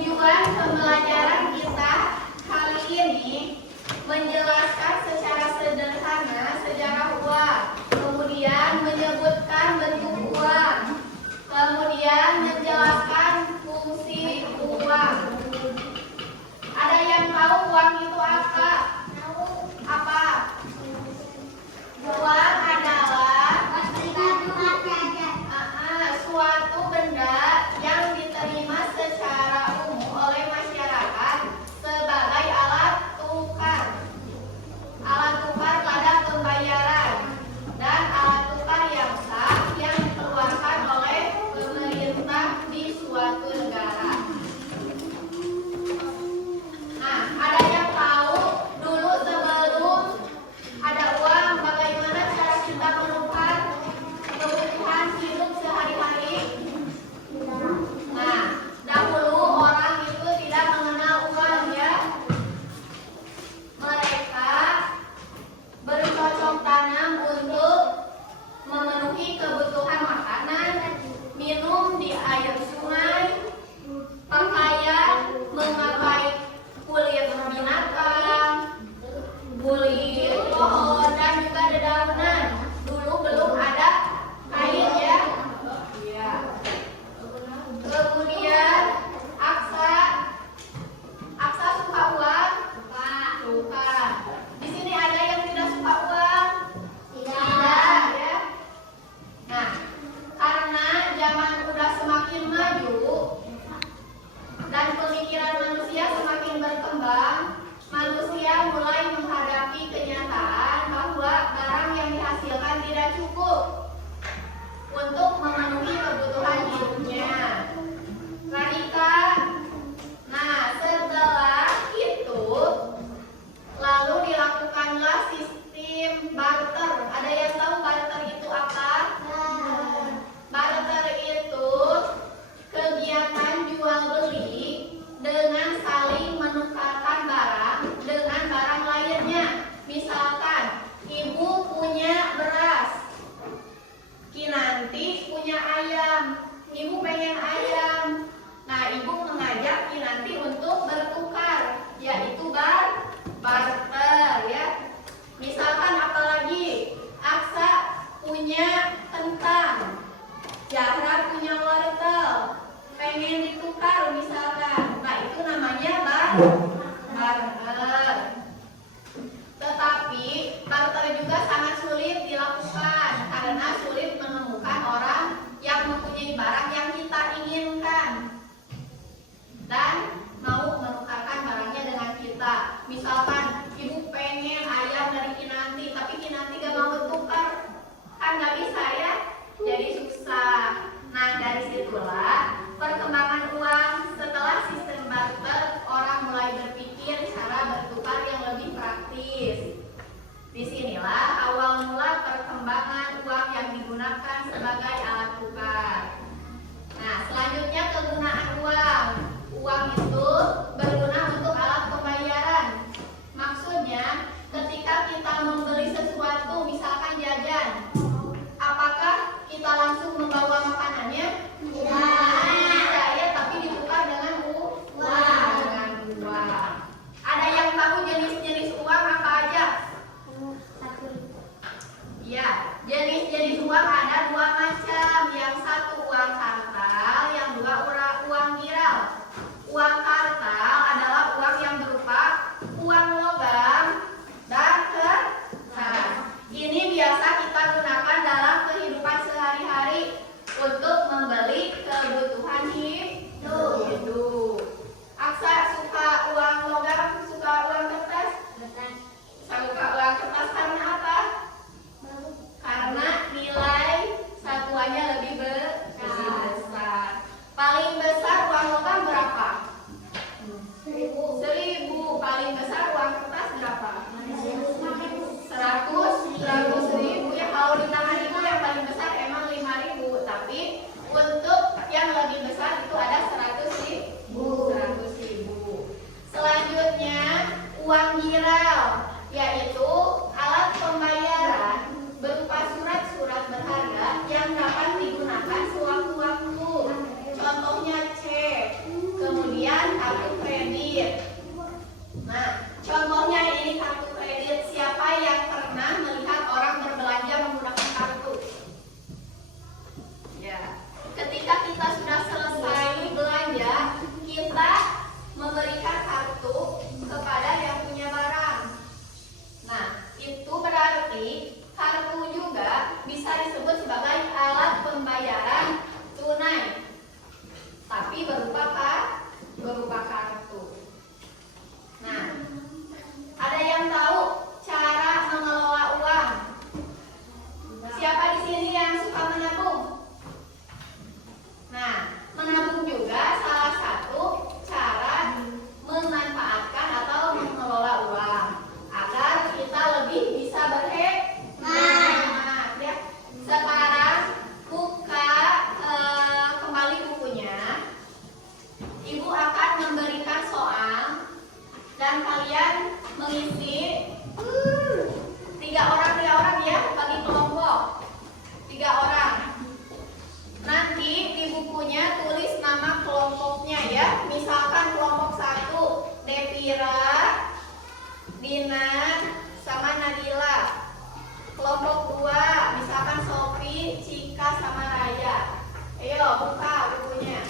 Tujuan pembelajaran kita kali ini menjelaskan secara sederhana sejarah uang, kemudian menyebutkan bentuk uang, kemudian menjelaskan fungsi uang. Ada yang tahu uang itu apa? Apa? Uang adalah suatu benda yang diterima secara umum oleh masyarakat sebagai alat tukar pada pembayaran dan alat tukar yang sah yang dikeluarkan oleh pemerintah di suatu negara. Nah, ada yang tahu dulu sebelum ada uang bagaimana cara kita menukar kebutuhan hidup sehari-hari? Nah, dahulu orang itu tidak mengenal uang ya. Mereka bercocok tanam untuk memenuhi kebutuhan makanan, minum di air sungai, pakaian, memakai kulit binatang, kulit pohon, dan juga dedaunan. Dulu belum ada kain ya. Kemudian Aksa suka uang? Suka. Di sini ada yang tidak suka uang? Tidak ya. Nah, karena zaman udah semakin maju dan pemikiran manusia semakin berkembang, manusia mulai menghadapi kenyataan bahwa barang yang dihasilkan tidak cukup untuk memenuhi kebutuhan hidupnya. Nah, setelah itu lalu dilakukanlah sistem barter. Ada yang tahu barter itu apa? Barter itu kegiatan jual beli dengan saling menukarkan barang dengan barang lainnya. Misalkan ibu punya beras, Kinanti punya ayam, ibu pengen ayam. Nah, ibu mengajak Kinanti untuk bertukar, yaitu barter ya. Misalkan apalagi Aksa punya kentang, Zahra punya wortel, pengen ditukar misalkan. Nah, itu namanya barter. Tetapi barter juga sangat sulit dilakukan karena sulit menemukan orang yang mempunyai barang yang kita inginkan dan mau menukarkan barangnya dengan kita. Misalkan ibu pengen ayam dari Kinanti, tapi Kinanti gak mau bertukar, kan gak bisa ya, jadi susah. Nah, dari situlah perkembangan uang. Setelah sistem barter, orang mulai berpikir Dina sama Nadila. Kelompok 2, misalkan Sofi, Cika sama Raya. Ayo buka bukunya.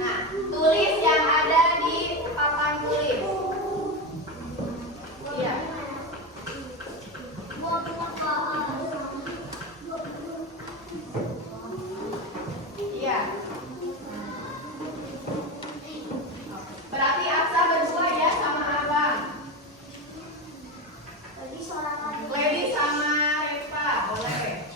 Nah, tulis yang ada di papan tulis. Iya. Iya. Berarti Aksa berdua ya sama Abang. Lady sama Reva, boleh.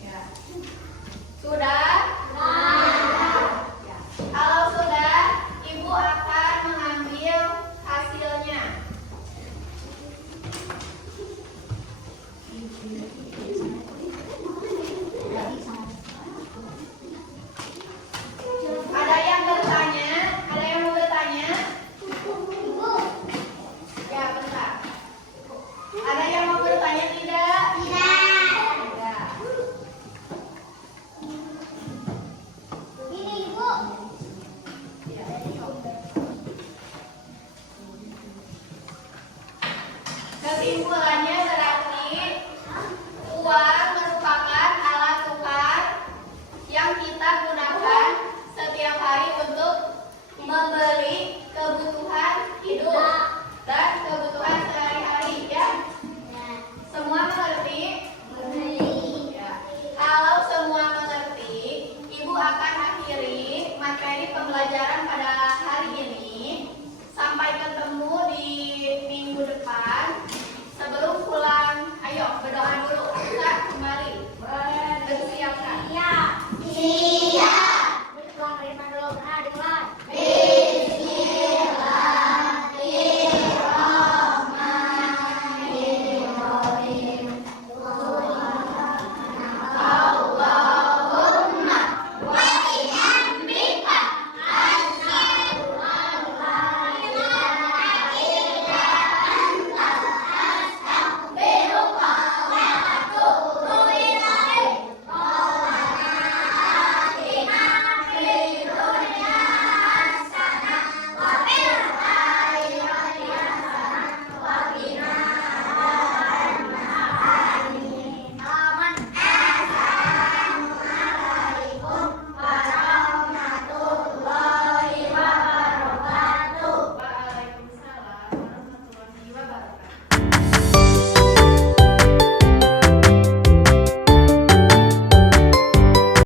Ya. Sudah? Ya. Kalau sudah, Ibu akan mengambil hasilnya. Ada yang bertanya? Ada yang mau bertanya? Ya, bentar. Ada yang mau bertanya tidak? Tidak. Kesimpulannya berarti uang merupakan alat tukar yang kita gunakan setiap hari untuk membeli kebutuhan hidup dan kebutuhan sehari-hari ya. Semua mengerti? Ya. Kalau semua mengerti, Ibu akan akhiri materi pembelajaran pada hari ini. Sampai ketemu di minggu depan. Sebelum pulang, ayo berdoa dulu. Kita kembali. Bersiapkan. Iya.